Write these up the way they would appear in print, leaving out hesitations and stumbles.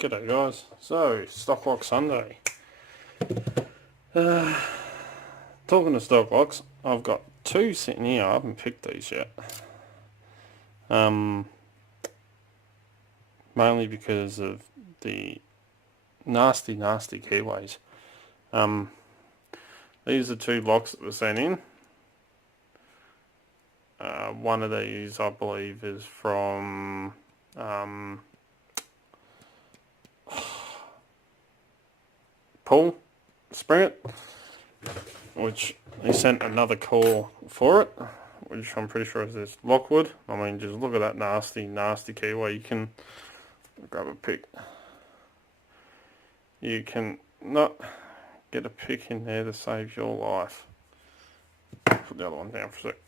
G'day guys. So, stock lock Sunday. Talking to stock locks, I've got two sitting here. I haven't picked these yet. Mainly because of the nasty keyways. These are two locks that were sent in. One of these, I believe, is from Paul Spring, which he sent another call for it, which I'm pretty sure is this Lockwood. I mean, just look at that nasty keyway. You can grab a pick. You can not get a pick in there to save your life. Put the other one down for a sec.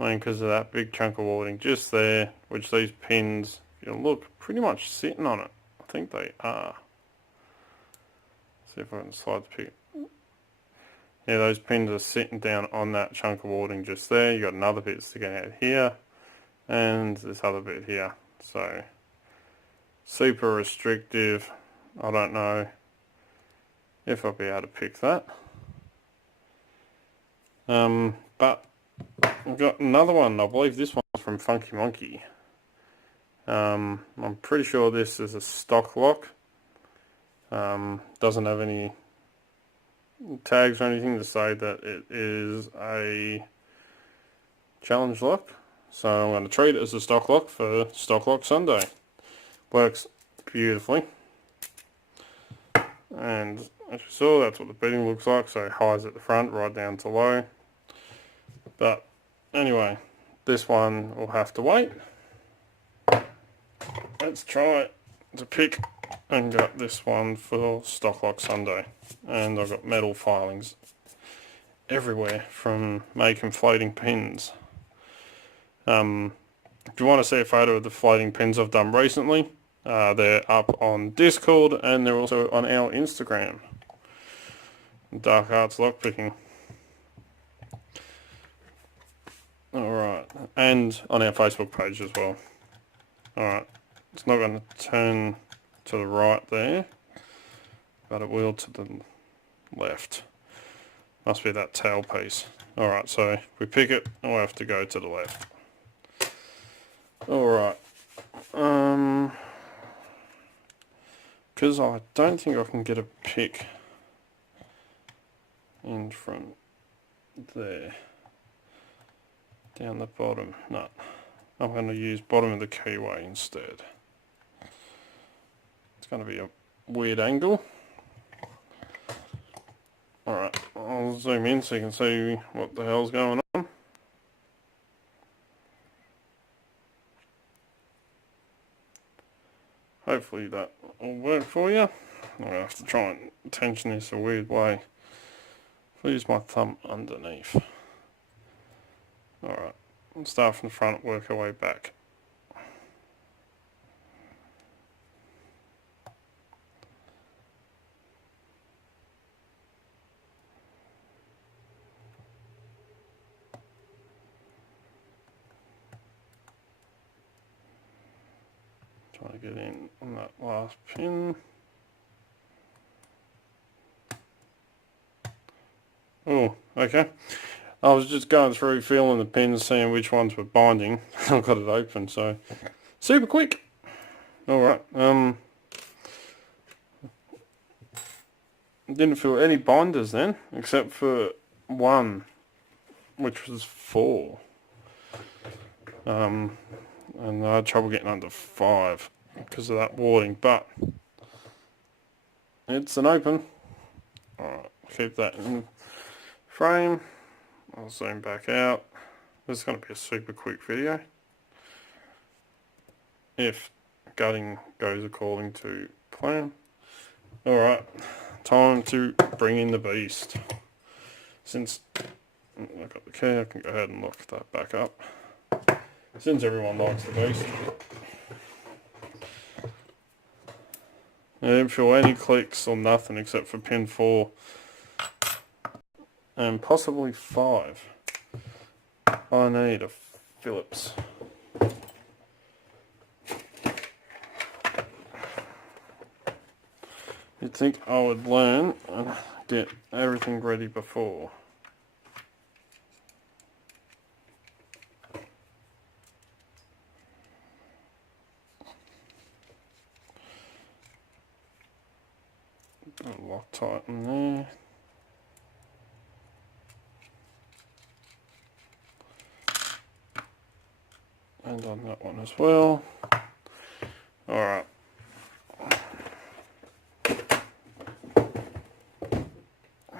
I mean, because of that big chunk of warding just there, which these pins, if you look, pretty much sitting on it. I think they are. See if I can slide the pick. Yeah, those pins are sitting down on that chunk of warding just there. You got another bit sticking out here, and this other bit here. So, super restrictive. I don't know if I'll be able to pick that. But I've got another one. I believe this one's from Funky Monkey. I'm pretty sure this is a stock lock. Doesn't have any tags or anything to say that it is a challenge lock. So I'm going to treat it as a stock lock for Stock Lock Sunday. Works beautifully. And as you saw, that's what the bedding looks like. So highs at the front, right down to low. But anyway, this one will have to wait. Let's try to pick and got this one for Stock Lock Sunday. And I've got metal filings everywhere from making floating pins. If you want to see a photo of the floating pins I've done recently, they're up on Discord and they're also on our Instagram. Dark Arts Lockpicking. Alright, and on our Facebook page as well. Alright, it's not going to turn to the right there, but it will to the left. Must be that tail piece. Alright, so if we pick it, we'll have to go to the left. Alright. Because I don't think I can get a pick in from there. Down the bottom. No. I'm going to use bottom of the keyway instead. It's going to be a weird angle. Alright, I'll zoom in so you can see what the hell's going on. Hopefully that will work for you. I'm going to have to try and tension this a weird way. I'll use my thumb underneath. Alright, we'll start from the front, work our way back. Trying to get in on that last pin. Oh, okay. I was just going through feeling the pins, seeing which ones were binding. I've got it open, so super quick. Alright, didn't feel any binders then, except for one, which was 4. And I had trouble getting under 5 because of that warding, but it's an open. Alright, keep that in frame. I'll zoom back out. This is going to be a super quick video. If gutting goes according to plan. Alright, time to bring in the beast. Since I've got the key, I can go ahead and lock that back up. Since everyone likes the beast. I didn't feel any clicks or nothing except for pin 4. And possibly 5. I need a Phillips. You'd think I would learn and get everything ready before. Loctite in there. And on that one as well. Alright.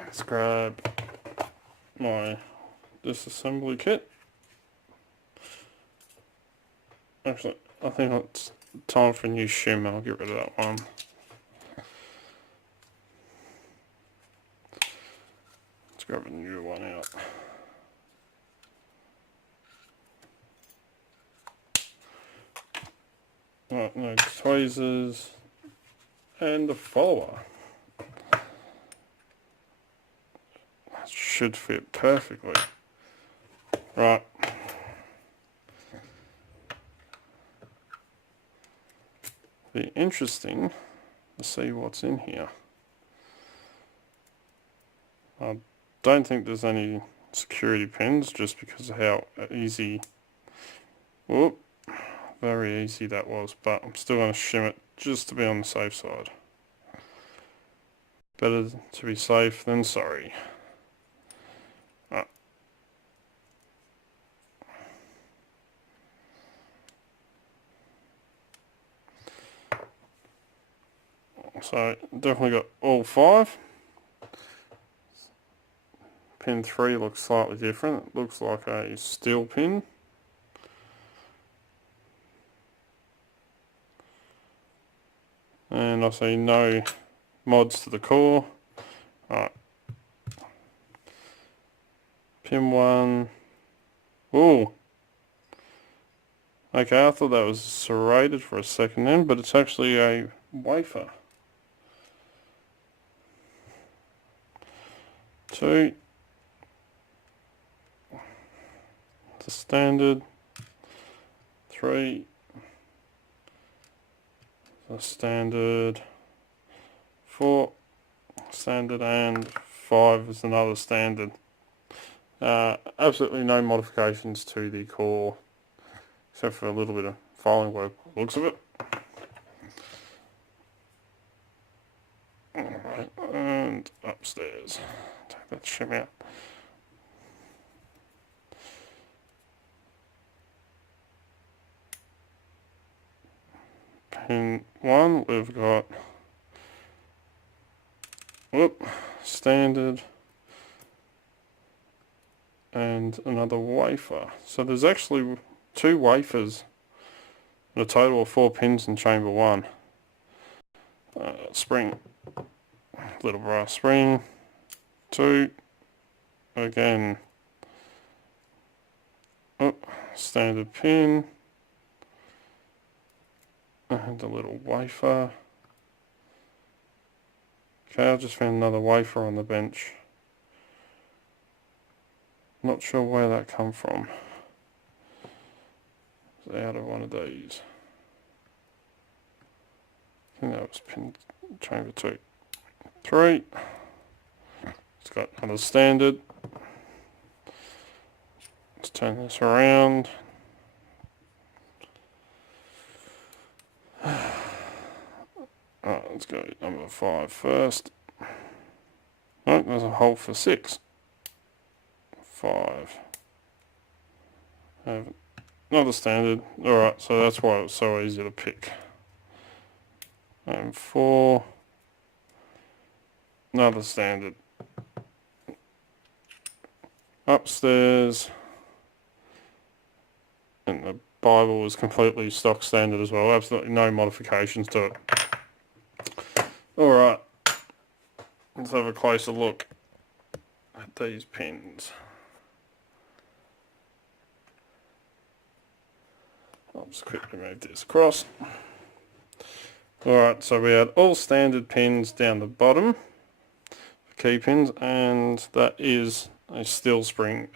Let's grab my disassembly kit. Actually, I think it's time for a new shim. I'll get rid of that one. Let's grab a new one out. Right, no tweezers and a follower. That should fit perfectly. Right. Be interesting to see what's in here. I don't think there's any security pins just because of how easy, whoop, very easy that was, but I'm still going to shim it just to be on the safe side. Better to be safe than sorry. Right. So definitely got all 5. Pin 3 looks slightly different. It looks like a steel pin. And I see no mods to the core. Alright. Pin 1. Ooh. Okay, I thought that was serrated for a second then, but it's actually a wafer. 2. The standard. 3. The standard. 4. Standard, and 5 is another standard. Absolutely no modifications to the core, except for a little bit of filing work, looks of it. Alright, and upstairs. Take that shim out. Pin 1, we've got, whoop, standard, and another wafer. So there's actually 2 wafers, and a total of 4 pins in chamber 1. Spring, little brass spring, 2, again, oh, standard pin, and a little wafer. Okay, I just found another wafer on the bench. Not sure where that come from. It's out of one of these. I think that was pin chamber 2. 3. It's got another standard. Let's turn this around. Alright, let's go number 5 first. Oh, there's a hole for 6. 5. Another standard. Alright, so that's why it was so easy to pick. And 4. Another standard. Upstairs. And the Bible was completely stock standard as well. Absolutely no modifications to it. Alright. Let's have a closer look at these pins. I'll just quickly move this across. Alright, so we had all standard pins down the bottom, key pins, and that is a steel spring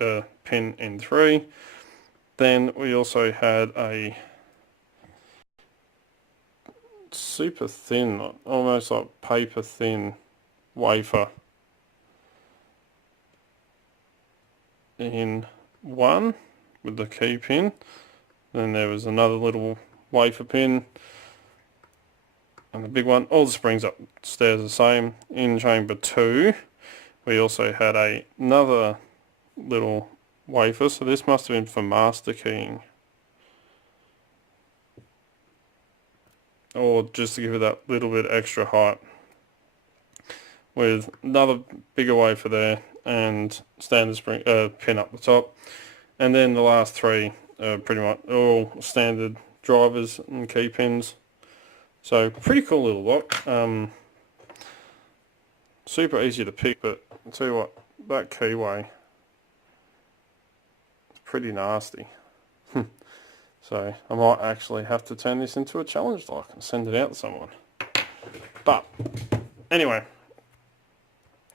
pin in 3. Then we also had a super thin, almost like paper thin wafer in one with the key pin. Then there was another little wafer pin and the big one. All the springs upstairs are the same. In chamber 2 we also had another little wafer, so this must have been for master keying, or just to give it that little bit extra height, with another bigger wafer there and standard spring pin up the top. And then the last 3 are pretty much all standard drivers and key pins. So pretty cool little lot. Super easy to pick, but I'll tell you what, that keyway is pretty nasty. So I might actually have to turn this into a challenge lock and send it out to someone. But anyway,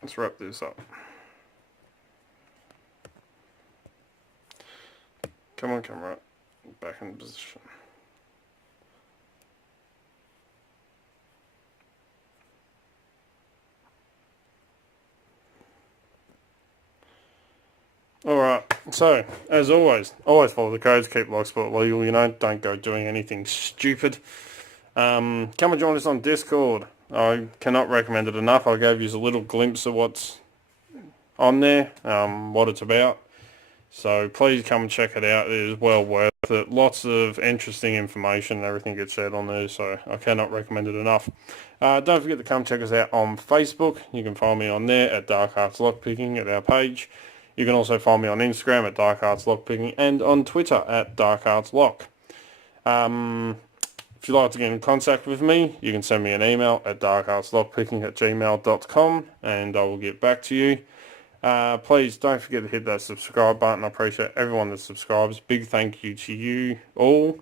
let's wrap this up. Come on, camera, back in position. Alright, so as always follow the codes, keep locksport legal, you know, don't go doing anything stupid. Come and join us on Discord. I cannot recommend it enough. I gave you a little glimpse of what's on there, what it's about. So please come and check it out. It is well worth it. Lots of interesting information and everything gets shared on there, so I cannot recommend it enough. Don't forget to come check us out on Facebook. You can find me on there at Dark Arts Lockpicking at our page. You can also find me on Instagram at Dark Arts Lockpicking and on Twitter at Dark Arts Lock. If you'd like to get in contact with me, you can send me an email at darkartslockpicking@gmail.com and I will get back to you. Please don't forget to hit that subscribe button. I appreciate everyone that subscribes. Big thank you to you all.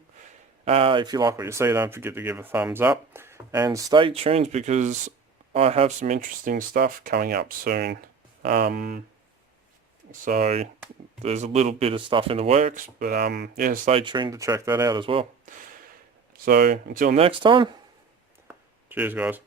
If you like what you see, don't forget to give a thumbs up. And stay tuned because I have some interesting stuff coming up soon. So there's a little bit of stuff in the works, but yeah, stay tuned to check that out as well. So until next time, cheers guys.